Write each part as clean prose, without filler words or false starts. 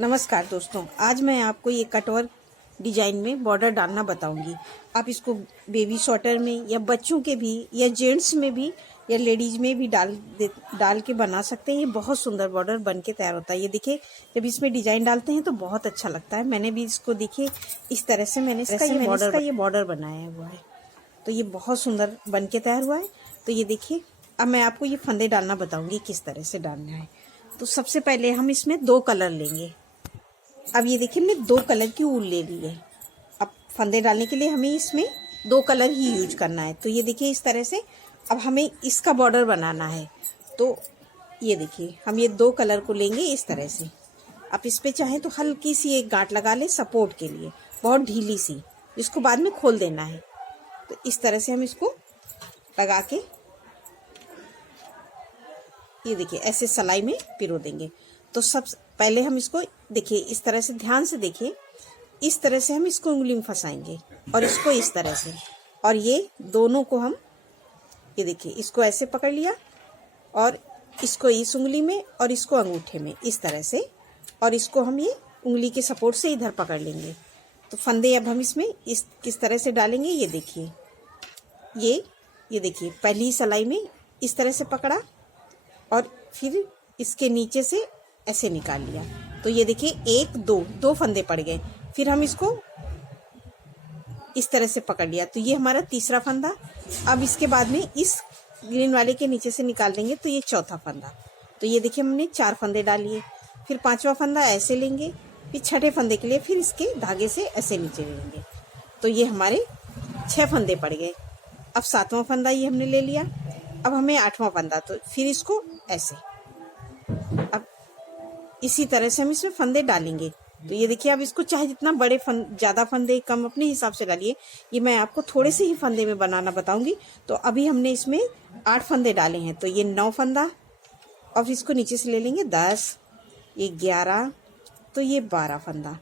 नमस्कार दोस्तों, आज मैं आपको ये कटवर्क डिजाइन में बॉर्डर डालना बताऊंगी। आप इसको बेबी स्वेटर में या बच्चों के भी या जेंट्स में भी या लेडीज में भी डाल के बना सकते हैं। ये बहुत सुंदर बॉर्डर बन के तैयार होता है। ये देखिए, जब इसमें डिजाइन डालते हैं तो बहुत अच्छा लगता है। मैंने भी इसको देखिए इस तरह से मैंने इसका ये बॉर्डर बनाया हुआ है, तो ये बहुत सुंदर बन के तैयार हुआ है। तो ये देखिए, अब मैं आपको ये फंदे डालना बताऊंगी किस तरह से डालना है। तो सबसे पहले हम इसमें 2 कलर लेंगे। अब ये देखिए, हमने 2 कलर की ऊन ले ली है। अब फंदे डालने के लिए हमें इसमें 2 कलर ही यूज करना है। तो ये देखिए इस तरह से अब हमें इसका बॉर्डर बनाना है। तो ये देखिए, हम ये 2 कलर को लेंगे इस तरह से। आप इस पे चाहें तो हल्की सी एक गांठ लगा ले सपोर्ट के लिए, बहुत ढीली सी, जिसको बाद में खोल देना है। तो इस तरह से हम इसको लगा के ये देखिए ऐसे सलाई में पिरो देंगे। तो सब पहले हम इसको देखिए इस तरह से, ध्यान से देखिए, इस तरह से हम इसको उंगली में फंसाएंगे और इसको इस तरह से, और ये दोनों को हम ये देखिए इसको ऐसे पकड़ लिया और इसको इस उंगली में और इसको अंगूठे में इस तरह से, और इसको हम ये उंगली के सपोर्ट से इधर पकड़ लेंगे। तो फंदे अब हम इसमें इस किस तरह से डालेंगे, ये देखिए, ये देखिए पहली सलाई में इस तरह से पकड़ा और फिर इसके नीचे से ऐसे निकाल लिया। तो ये देखिए 1 2 फंदे पड़ गए। फिर हम इसको इस तरह से पकड़ लिया, तो ये हमारा तीसरा फंदा। अब इसके बाद में इस ग्रीन वाले के नीचे से निकाल देंगे, तो ये चौथा फंदा। तो ये देखिए हमने 4 फंदे डाल लिए। फिर 5वां फंदा ऐसे लेंगे, फिर छठे फंदे के लिए फिर इसके धागे से ऐसे नीचे लेंगे। तो ये हमारे 6 फंदे पड़ गए। अब 7वां फंदा ये हमने ले लिया। अब हमें 8वां फंदा, तो फिर इसको ऐसे, अब इसी तरह से हम इसमें फंदे डालेंगे। तो ये देखिए, अब इसको चाहे जितना बड़े ज़्यादा फंदे कम अपने हिसाब से डालिए। ये मैं आपको थोड़े से ही फंदे में बनाना बताऊंगी। तो अभी हमने इसमें 8 फंदे डाले हैं, तो ये 9 फंदा, और इसको नीचे से ले लेंगे 10, ये 11, तो ये 12 फंदा,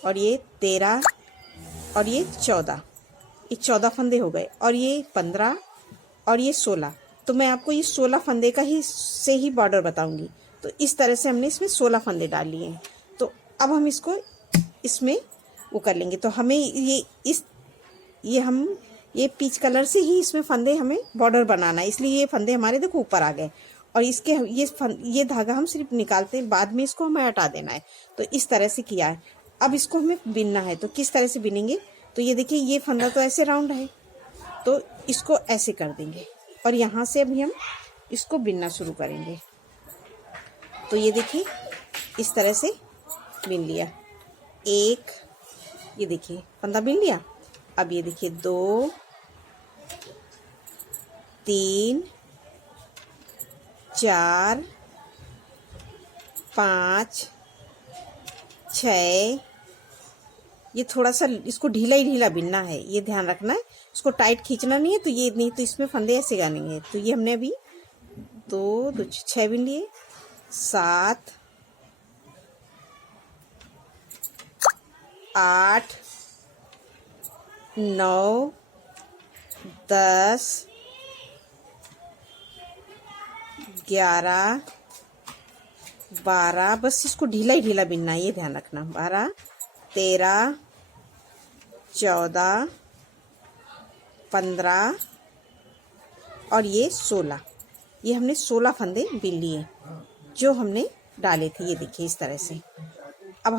और ये 13, और ये 14, ये 14 फंदे हो गए, और ये 15, और ये 16। तो मैं आपको ये 16 फंदे का ही से ही बॉर्डर बताऊंगी। तो इस तरह से हमने इसमें 16 फंदे डाल लिए हैं। तो अब हम इसको इसमें वो कर लेंगे। तो हमें ये पीच कलर से ही इसमें फंदे हमें बॉर्डर बनाना है, इसलिए ये फंदे हमारे देखो ऊपर आ गए। और इसके ये धागा हम सिर्फ निकालते हैं, बाद में इसको हमें हटा देना है। तो इस तरह से किया है। अब इसको हमें बिनना है, तो किस तरह से बिनेंगे, तो ये देखिए ये फंदा तो ऐसे राउंड है, तो इसको ऐसे कर देंगे और यहाँ से अभी हम इसको बिनना शुरू करेंगे। तो ये देखिए इस तरह से बिन लिया। एक, ये देखिए फंदा बिन लिया। अब ये देखिए 2 3 4 5 6, ये थोड़ा सा इसको ढीला ही ढीला बिनना है, ये ध्यान रखना है। इसको टाइट खींचना नहीं है, तो ये नहीं, तो इसमें फंदे ऐसे गानेंगे। तो ये हमने अभी 2 2 6 बिन लिए, 7 8 9 10 11 12, बस इसको ढीला ही ढीला बिनना है, ये ध्यान रखना। 12 13 14 15, और ये 16। ये हमने 16 फंदे बिन लिए जो हमने डाले थे, ये देखिए इस तरह से। अब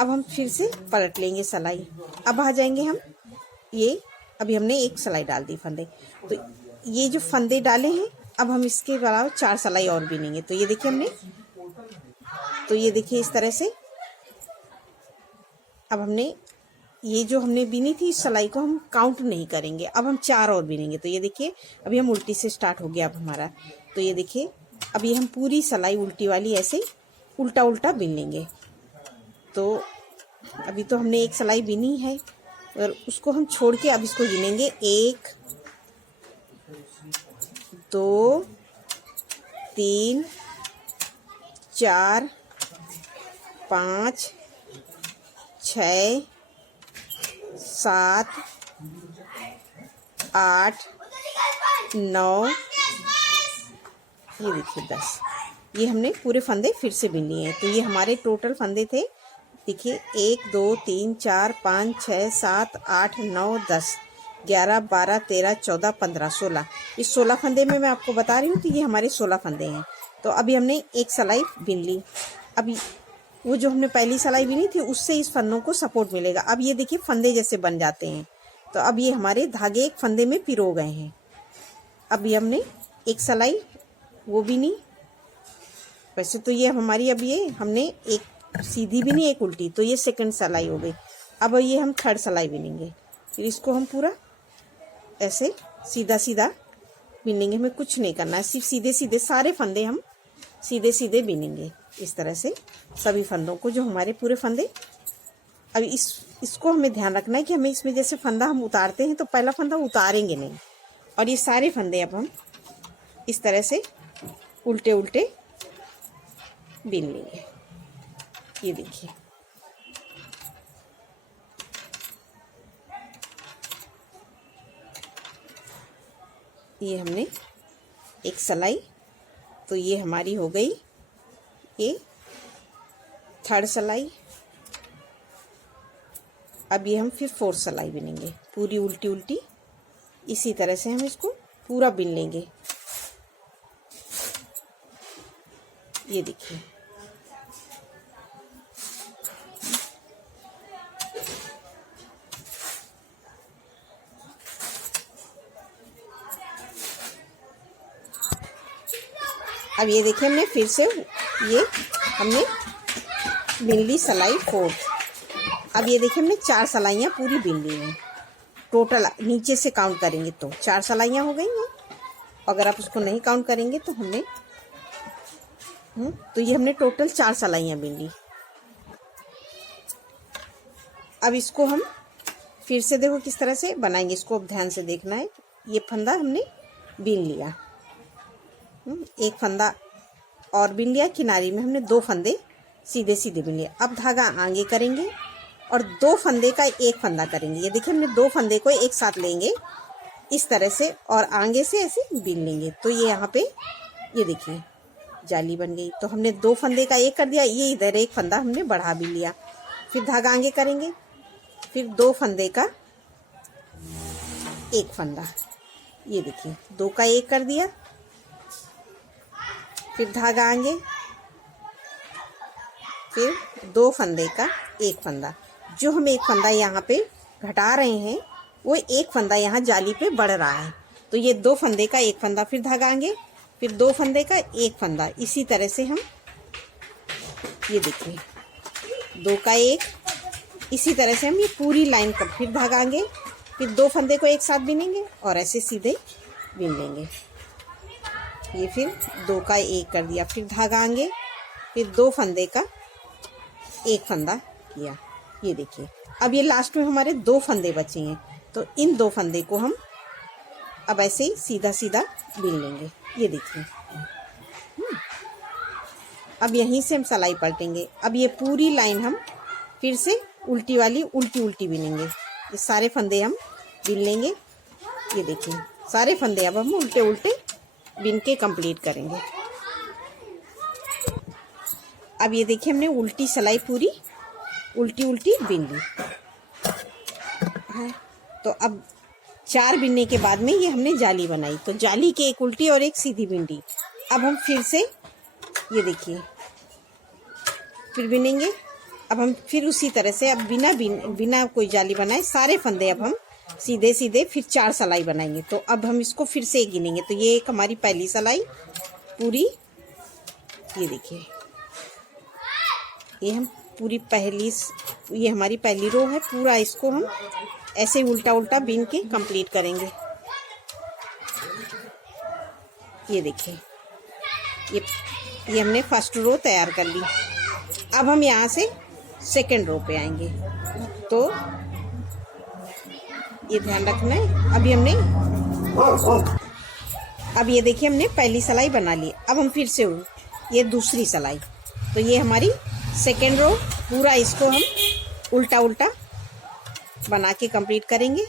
हम फिर से पलट लेंगे सलाई। अब आ जाएंगे हम, ये अभी हमने एक सलाई डाल दी फंदे। तो ये जो फंदे डाले हैं, अब हम इसके अलावा 4 सलाई और बिनेंगे। तो ये देखिए हमने, तो ये देखिए इस तरह से अब हमने ये जो हमने बिनी थी इस सलाई को हम काउंट नहीं करेंगे। अब हम 4 और बिनेंगे। तो ये देखिए अभी हम उल्टी से स्टार्ट हो गया अब हमारा। तो ये देखिए अभी हम पूरी सलाई उल्टी वाली ऐसे उल्टा उल्टा बिन लेंगे। तो अभी तो हमने एक सलाई बिनी है और उसको हम छोड़ के अब इसको गिनेंगे। 1 2 3 4 5 6 7 8 9, ये देखिए 10। ये हमने पूरे फंदे फिर से बिन लिए हैं। तो ये हमारे टोटल फंदे थे, देखिए 1 2 3 4 5 6 7 8 9 10 11 12 13 14 15 16। इस 16 फंदे में मैं आपको बता रही हूँ कि ये हमारे 16 फंदे हैं। तो अभी हमने एक सिलाई बिन ली। अभी वो जो हमने पहली सिलाई बिनी थी उससे इस फंदों को सपोर्ट मिलेगा। अब ये देखिए फंदे जैसे बन जाते हैं। तो अब ये हमारे धागे एक फंदे में पिरो गए हैं। अभी हमने एक सिलाई वो बिनी। वैसे तो ये हमारी, अब ये हमने एक सीधी बिनी एक उल्टी, तो ये सेकंड सिलाई हो गई। अब ये हम थर्ड सिलाई बिनेंगे। फिर इसको हम पूरा ऐसे सीधा सीधा बिनेंगे, हमें कुछ नहीं करना है, सिर्फ सीधे सीधे सारे फंदे हम सीधे सीधे बिनेंगे इस तरह से सभी फंदों को, जो हमारे पूरे फंदे। अब इसको हमें ध्यान रखना है कि हमें इसमें जैसे फंदा हम उतारते हैं तो पहला फंदा उतारेंगे नहीं, और ये सारे फंदे अब हम इस तरह से उल्टे उल्टे बिन लेंगे। ये देखिए, ये हमने एक सिलाई, तो ये हमारी हो गई ये थर्ड सिलाई। अब ये हम फिर फोर्थ सिलाई बिनेंगे, पूरी उल्टी उल्टी इसी तरह से हम इसको पूरा बिन लेंगे। ये देखिए, अब ये देखिए हमने फिर से ये हमने बिन ली सिलाई फोर्थ। अब ये देखिए हमने 4 सिलाइयाँ पूरी बिन ली हैं। टोटल नीचे से काउंट करेंगे तो 4 सिलाइयाँ हो गई हैं। अगर आप उसको नहीं काउंट करेंगे तो हमने तो ये हमने टोटल 4 सिलाइयाँ बिन ली। अब इसको हम फिर से देखो किस तरह से बनाएंगे, इसको अब ध्यान से देखना है। ये फंदा हमने बिन लिया, एक फंदा और बिन लिया, किनारे में हमने 2 फंदे सीधे सीधे बिन लिया। अब धागा आगे करेंगे और 2 फंदे का एक फंदा करेंगे। ये देखिए हमने 2 फंदे को एक साथ लेंगे इस तरह से और आगे से ऐसे बिन लेंगे। तो ये यहाँ पे ये देखिए जाली बन गई। तो हमने 2 फंदे का एक कर दिया, ये इधर एक फंदा हमने बढ़ा भी लिया। फिर धागा आगे करेंगे, फिर 2 फंदे का एक फंदा, ये देखिए 2 का एक कर दिया। फिर धागा आगे, फिर 2 फंदे का एक फंदा। जो हम एक फंदा यहाँ पे घटा रहे हैं वो एक फंदा यहाँ जाली पे बढ़ रहा है। तो ये 2 फंदे का एक फंदा, फिर धागा आगे, फिर 2 फंदे का एक फंदा। इसी तरह से हम ये देखिए 2 का एक, इसी तरह से हम ये पूरी लाइन कर, फिर धागा आगे, फिर 2 फंदे को एक साथ बिनेंगे और ऐसे सीधे बिन लेंगे। ये फिर 2 का एक कर दिया, फिर धागा आगे, फिर 2 फंदे का एक फंदा किया। ये देखिए अब ये लास्ट में हमारे 2 फंदे बचे हैं। तो इन 2 फंदे को हम अब ऐसे ही सीधा सीधा बिन लेंगे। ये देखिए अब यहीं से हम सिलाई पलटेंगे। अब ये पूरी लाइन हम फिर से उल्टी वाली उल्टी उल्टी बिनेंगे। ये सारे फंदे हम बिन लेंगे। ये देखिए सारे फंदे अब हम उल्टे उल्टे बिन के कंप्लीट करेंगे। अब ये देखिए हमने उल्टी सिलाई पूरी उल्टी उल्टी बिन ली है। तो अब 4 बिनने के बाद में ये हमने जाली बनाई, तो जाली की एक उल्टी और एक सीधी बिन ली। अब हम फिर से ये देखिए फिर बिनेंगे। अब हम फिर उसी तरह से अब बिना कोई जाली बनाए सारे फंदे अब हम सीधे सीधे फिर 4 सिलाई बनाएंगे। तो अब हम इसको फिर से गिनेंगे। तो ये एक हमारी पहली सिलाई पूरी, ये देखिए ये हम पूरी ये हमारी पहली रो है। पूरा इसको हम ऐसे उल्टा उल्टा बिन के कंप्लीट करेंगे। ये देखिए ये हमने फर्स्ट रो तैयार कर ली। अब हम यहाँ से सेकंड रो पे आएंगे। तो ये ध्यान रखना है। अब ये देखिए हमने पहली सिलाई बना ली। अब हम फिर से ये दूसरी सिलाई, तो ये हमारी सेकेंड रो, पूरा इसको हम उल्टा उल्टा बना के कंप्लीट करेंगे।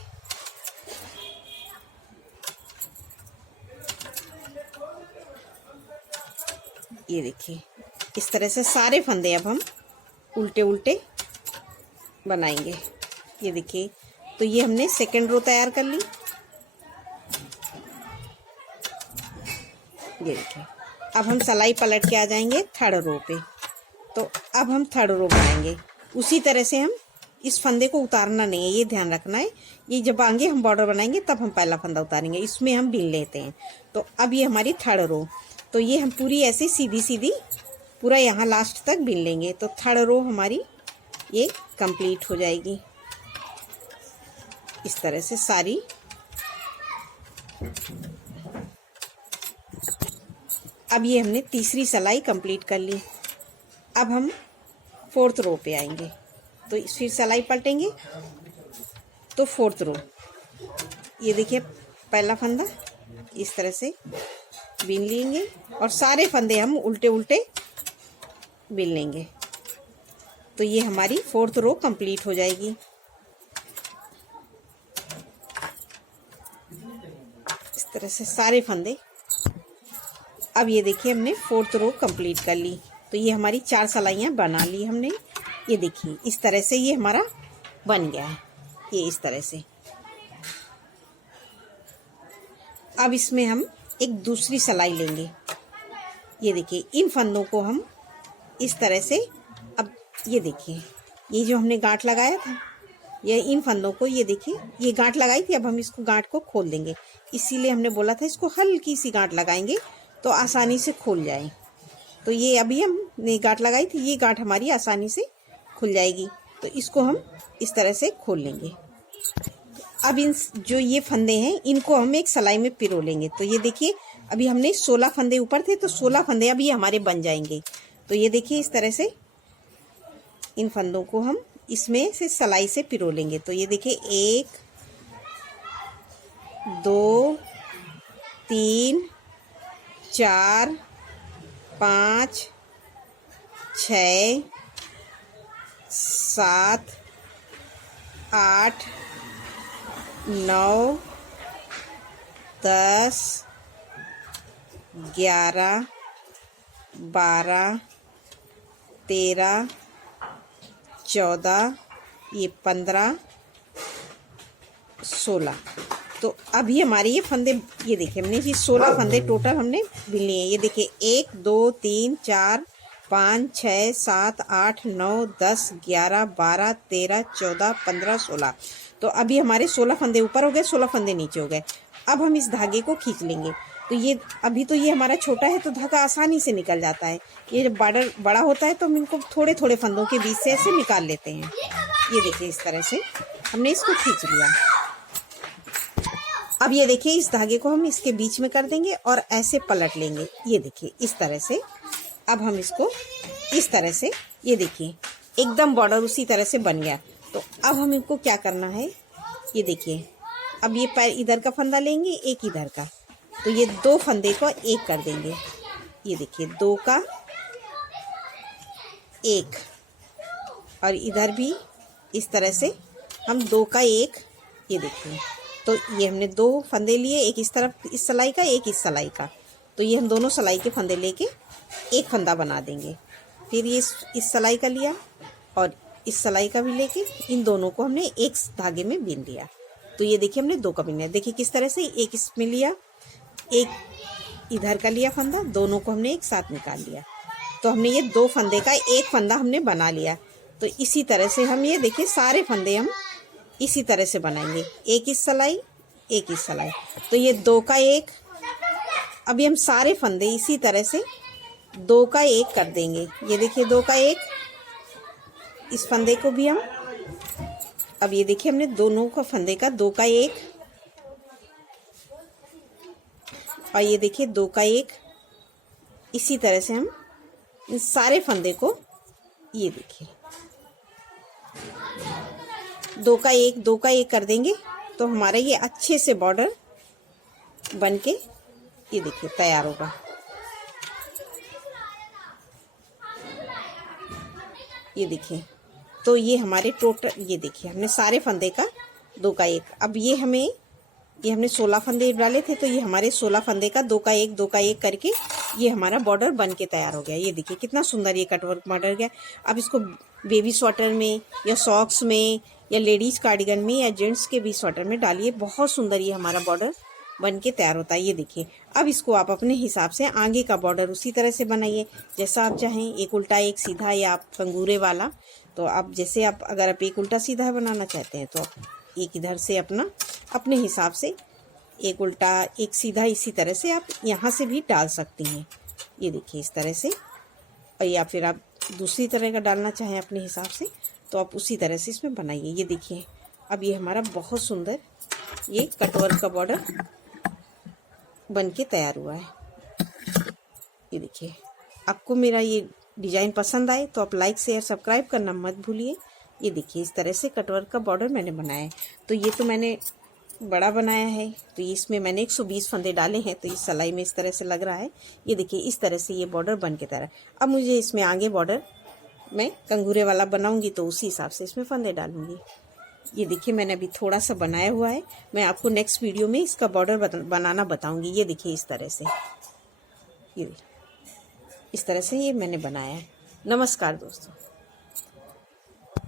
ये देखिए इस तरह से सारे फंदे अब हम उल्टे उल्टे बनाएंगे। ये देखिए, तो ये हमने सेकंड रो तैयार कर ली। ये देखिए, अब हम सिलाई पलट के आ जाएंगे थर्ड रो पे। तो अब हम थर्ड रो बनाएंगे। उसी तरह से हम इस फंदे को उतारना नहीं है, ये ध्यान रखना है। ये जब आगे हम बॉर्डर बनाएंगे तब हम पहला फंदा उतारेंगे, इसमें हम बिन लेते हैं। तो अब ये हमारी थर्ड रो, तो ये हम पूरी ऐसे सीधी सीधी पूरा यहाँ लास्ट तक बिन लेंगे। तो थर्ड रो हमारी ये कंप्लीट हो जाएगी इस तरह से सारी। अब ये हमने तीसरी सिलाई कंप्लीट कर ली। अब हम फोर्थ रो पे आएंगे, तो फिर सिलाई पलटेंगे तो फोर्थ रो। ये देखिए पहला फंदा इस तरह से बिन लेंगे और सारे फंदे हम उल्टे उल्टे बिन लेंगे। तो ये हमारी फोर्थ रो कंप्लीट हो जाएगी। इस तरह से सारे फंदे। अब ये देखिए हमने फोर्थ रो कंप्लीट कर ली। तो ये हमारी 4 सिलाइयाँ बना ली हमने। ये देखिए इस तरह से ये हमारा बन गया है, ये इस तरह से। अब इसमें हम एक दूसरी सिलाई लेंगे। ये देखिए इन फंदों को हम इस तरह से, अब ये देखिए ये जो हमने गांठ लगाया था, ये इन फंदों को, ये देखिए ये गांठ लगाई थी, अब हम इसको गांठ को खोल देंगे। इसीलिए हमने बोला था इसको हल्की सी गांठ लगाएंगे तो आसानी से खुल जाए। तो ये अभी हमने गांठ लगाई थी, ये गांठ हमारी आसानी से खुल जाएगी। तो इसको हम इस तरह से खोल लेंगे। अब इन जो ये फंदे हैं इनको हम एक सिलाई में पिरो लेंगे। तो ये देखिए अभी हमने 16 फंदे ऊपर थे, तो 16 फंदे अभी हमारे बन जाएंगे। तो ये देखिए इस तरह से इन फंदों को हम इसमें से सिलाई से पिरो लेंगे। तो ये देखिए 1 2 3 4 5 6 7 8 9 10 11 12 13 14 ये 15 16। तो अभी हमारे ये फंदे, ये देखिए हमने ये 16 फंदे टोटल हमने बिन लिए। ये देखिए 1 2 3 4 5 6 7 8 9 10 11 12 13 14 15 16। तो अभी हमारे 16 फंदे ऊपर हो गए, 16 फंदे नीचे हो गए। अब हम इस धागे को खींच लेंगे। तो ये अभी तो ये हमारा छोटा है तो धागा आसानी से निकल जाता है। ये जब बॉर्डर बड़ा होता है तो हम इनको थोड़े थोड़े फंदों के बीच से ऐसे निकाल लेते हैं। ये देखिए इस तरह से हमने इसको खींच लिया। अब ये देखिए इस धागे को हम इसके बीच में कर देंगे और ऐसे पलट लेंगे। ये देखिए इस तरह से। अब हम इसको इस तरह से, ये देखिए एकदम बॉर्डर उसी तरह से बन गया। तो अब हम इनको क्या करना है, ये देखिए अब ये पैर इधर का फंदा लेंगे, एक इधर का। तो ये 2 फंदे को एक कर देंगे। ये देखिए 2 का 1 और इधर भी इस तरह से हम 2 का 1। ये देखिए तो ये हमने 2 फंदे लिए, एक इस तरफ इस सिलाई का, एक इस सिलाई का। तो ये हम दोनों सिलाई के फंदे लेके एक फंदा बना देंगे। फिर ये इस सिलाई का लिया और इस सिलाई का भी लेके इन दोनों को हमने एक धागे में बीन लिया। तो ये देखिए हमने 2 का बीन लिया। देखिए किस तरह से, एक इसमें लिया, एक इधर का लिया फंदा, दोनों को हमने एक साथ निकाल लिया। तो हमने ये 2 फंदे का एक फंदा हमने बना लिया। तो इसी तरह से हम ये देखिए सारे फंदे हम इसी तरह से बनाएंगे, एक इस सिलाई, एक इस सिलाई। तो ये 2 का 1, अभी हम सारे फंदे इसी तरह से 2 का 1 कर देंगे। ये देखिए 2 का 1, इस फंदे को भी हम, अब ये देखिए हमने दोनों का फंदे का 2 का 1 और ये देखिए 2 का 1, इसी तरह से हम इन सारे फंदे को, ये देखिए 2 का 1 2 का 1 कर देंगे। तो हमारा ये अच्छे से बॉर्डर बन के ये देखिए तैयार होगा। ये देखिए तो ये हमारे टोटल, ये देखिए हमने सारे फंदे का 2 का 1। अब ये हमने 16 फंदे डाले थे, तो ये हमारे 16 फंदे का 2 का 1 2 का 1 करके ये हमारा बॉर्डर बन के तैयार हो गया। ये देखिए कितना सुंदर ये कटवर्क बॉर्डर गया। अब इसको बेबी स्वेटर में या सॉक्स में या लेडीज़ कार्डिगन में या जेंट्स के भी स्वेटर में डालिए, बहुत सुंदर ये हमारा बॉर्डर बन के तैयार होता है। ये देखिए अब इसको आप अपने हिसाब से आगे का बॉर्डर उसी तरह से बनाइए जैसा आप चाहें, एक उल्टा एक सीधा या आप कंगूरे वाला। तो आप जैसे आप अगर आप एक उल्टा सीधा बनाना चाहते हैं तो आप एक इधर से अपना अपने हिसाब से एक उल्टा एक सीधा इसी तरह से आप यहाँ से भी डाल सकती हैं। ये देखिए इस तरह से, और या फिर आप दूसरी तरह का डालना चाहें अपने हिसाब से तो आप उसी तरह से इसमें बनाइए। ये देखिए अब ये हमारा बहुत सुंदर ये कटवर्क का बॉर्डर बन के तैयार हुआ है। ये देखिए आपको मेरा ये डिज़ाइन पसंद आए तो आप लाइक शेयर सब्सक्राइब करना मत भूलिए। ये देखिए इस तरह से कटवर्क का बॉर्डर मैंने बनाया है। तो ये तो मैंने बड़ा बनाया है, तो इसमें मैंने 120 फंदे डाले हैं, तो इस सिलाई में इस तरह से लग रहा है। ये देखिए इस तरह से ये बॉर्डर बन के तैयार है। अब मुझे इसमें आगे बॉर्डर मैं कंगूरे वाला बनाऊंगी तो उसी हिसाब से इसमें फंदे डालूंगी। ये देखिए मैंने अभी थोड़ा सा बनाया हुआ है, मैं आपको नेक्स्ट वीडियो में इसका बॉर्डर बनाना बताऊंगी। ये देखिए इस तरह से, ये इस तरह से ये मैंने बनाया है। नमस्कार दोस्तों।